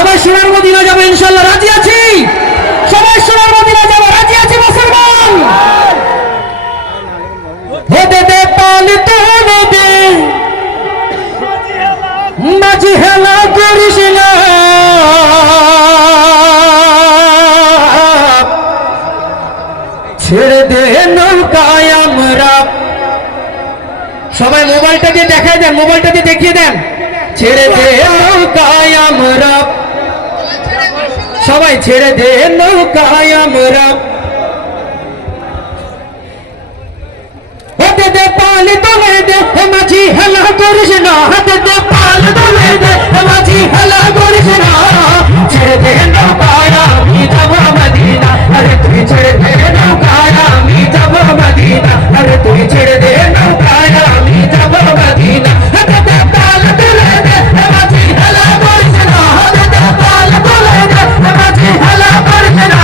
সবাই সোনার মদিনা যাবো ইনশাআল্লাহ, রাজি আছি? সবাই সোনার মদিনা যাবো, রাজি আছি মুসলমান? হে দে দে পাল তুলে দে মাঝি হেলা করিস না, ছেড়ে দে নৌকায় আমরা। সবাই মোবাইলটা দিয়ে দেখাই দেন, মোবাইলটা দিয়ে দেখিয়ে দেন। ছেড়ে দে নৌকায় আমরা, সবাই ছেড়ে দে নৌকায় আমরা। হাতে দে পাল তুলে দে মাঝি হেলা করিস না, হাতে দে পাল তুলে দে মাঝি হেলা করিস না, ছেড়ে দে নৌকায় আমি যাব মদিনা। আরে তুই ছেড়ে দে নৌকায় আমি যাব মদিনা, আরে তুই ছেড়ে দে নৌকায় আমি যাব মদিনা। হাতে দে পাল তুলে দে মাঝি হেলা করিস না, হাতে দে পাল তুলে দে মাঝি হেলা করিস না,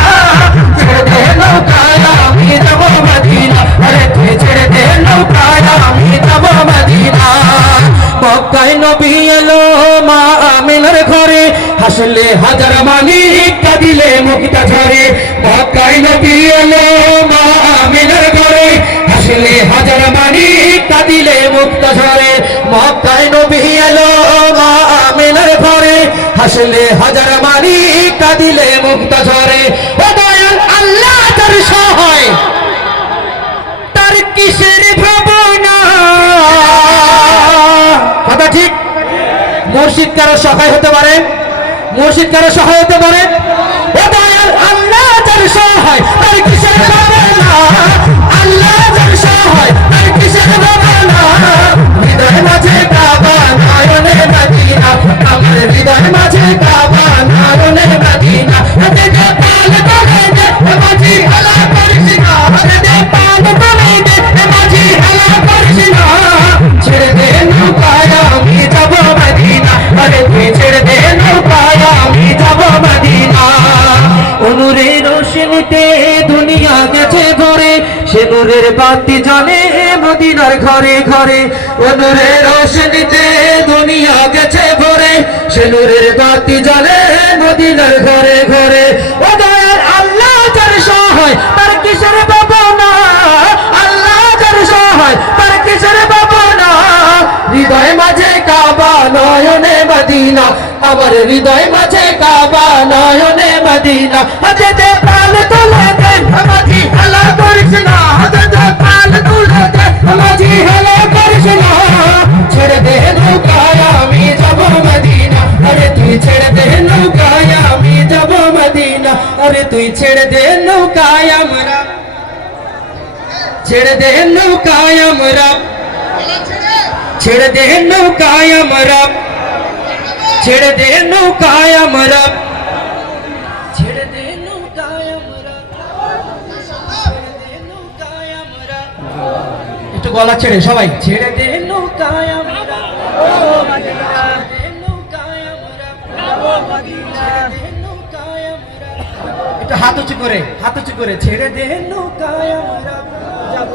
ছেড়ে দে নৌকায় আমি যাব মদিনা। আরে তুই ছেড়ে দে নৌকায় আমি যাব মদিনা। মক্কায় নবী এলো মা আমিনার ঘরে, হাসলে হাজার মানি কাঁদিলে মুক্তা ঝরে। মক্কায় নবী এলো মা আমিনার ঘরে, হাসলে হাজার মানি কাঁদিলে মুক্তা ঝরে। মক্কায় নবী এলো মা আমিনার ঘরে, হাসলে হাজার মানি কাঁদিলে মুক্তা ঝরে। ও দয়াল আল্লাহ তার সহায়, তার কিসের ভাবনা? কথা ঠিক? মুর্শিদ কারো সহায় হতে পারে? মুর্শিদ কারো সহায় হতে পারে? ও দয়াল আল্লাহ তার সহায়, তার কিসের ভাবনা? আল্লাহ তার সহায়, তার কিসের ভাবনা? হৃদয় মাঝে কাবা নয়নে মদিনা, আমার হৃদয় মাঝে কাবা নয়নে মদিনা। হাতে দে পাল তুলে দে মাঝি হেলা করিস না, হাতে দে পাল তুলে দে মাঝি হেলা করিস না, ছেড়ে দে নৌকায় আমি যাব মদিনা। আরে তুই ছেড়ে দে নৌকায় আমি যাব মদিনা। অনুরে রোশনীতে দুনিয়া গেছে ভরে, সে নূরের বাতি জ্বলে মদিনার ঘরে ঘরে। অনুরে রোশনীতে দুনিয়া গেছে ভরে, সে নূরের বাতি জ্বলে মদিনার ঘরে ঘরে। ও দয়াল আল্লাহ যার সহায়, তার কিসের ভাবনা? আল্লাহ যার সহায়, তার কিসের ভাবনা? হৃদয় মাঝে কাবা নয়নে মদিনা, আমার হৃদয় মাঝে কাবা নয়নে মদিনা। হাতে দে পাল তুলে দে মাঝি হেলা করিস না, হাতে দে পাল তুলে দে মাঝি হেলা করিস না, ছেড়ে দে নৌকায় আমি যাব মদিনা। আরে তুই ছেড়ে দে নৌকায় আমি যাব মদিনা। আরে তুই ছেড়ে দে নৌকায় আমরা, ছেড়ে দে নৌকায় আমরা, ছেড়ে দে নৌকায় আমরা, ছেড়ে দে নৌকায় আমরা, ছেড়ে দে নৌকায় আমরা, ছেড়ে দে নৌকায় আমরা। একটু গলা ছেড়ে সবাই, ছেড়ে দে নৌকায় আমরা, ছেড়ে দে নৌকায় আমরা, ছেড়ে দে নৌকায় আমরা। একটু হাত উঁচু করে, হাত উঁচু করে, ছেড়ে দে নৌকায় আমরা যাব।